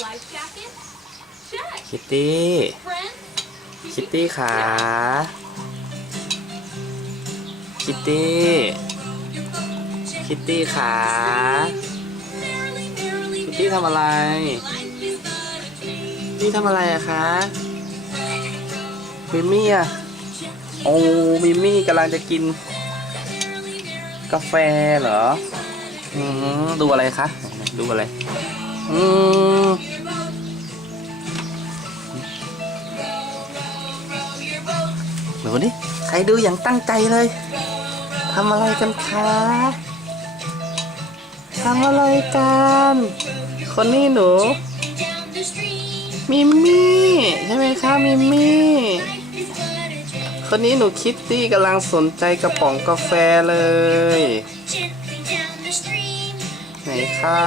Life jacket? Check. คิตตี้ Friends? คิตตี้ขา คิตตี้ คิตตี้ขาคิตตี้ทำอะไรนี่ทำอะไรอะคะ มิมมี่อะโอ้มิมมี่กำลังจะกิน กาแฟเหรอ อืมดูอะไรคะ ดูอะไร อืมหนูนี่ใครดูอย่างตั้งใจเลยทำอะไรกันคะทำอะไรกัน คนนี้หนู มิมมี่ใช่ไหมคะมิมมี่ คนนี้หนูคิตตี้กำลังสนใจกระป๋องกาแฟเลย ไหนคะ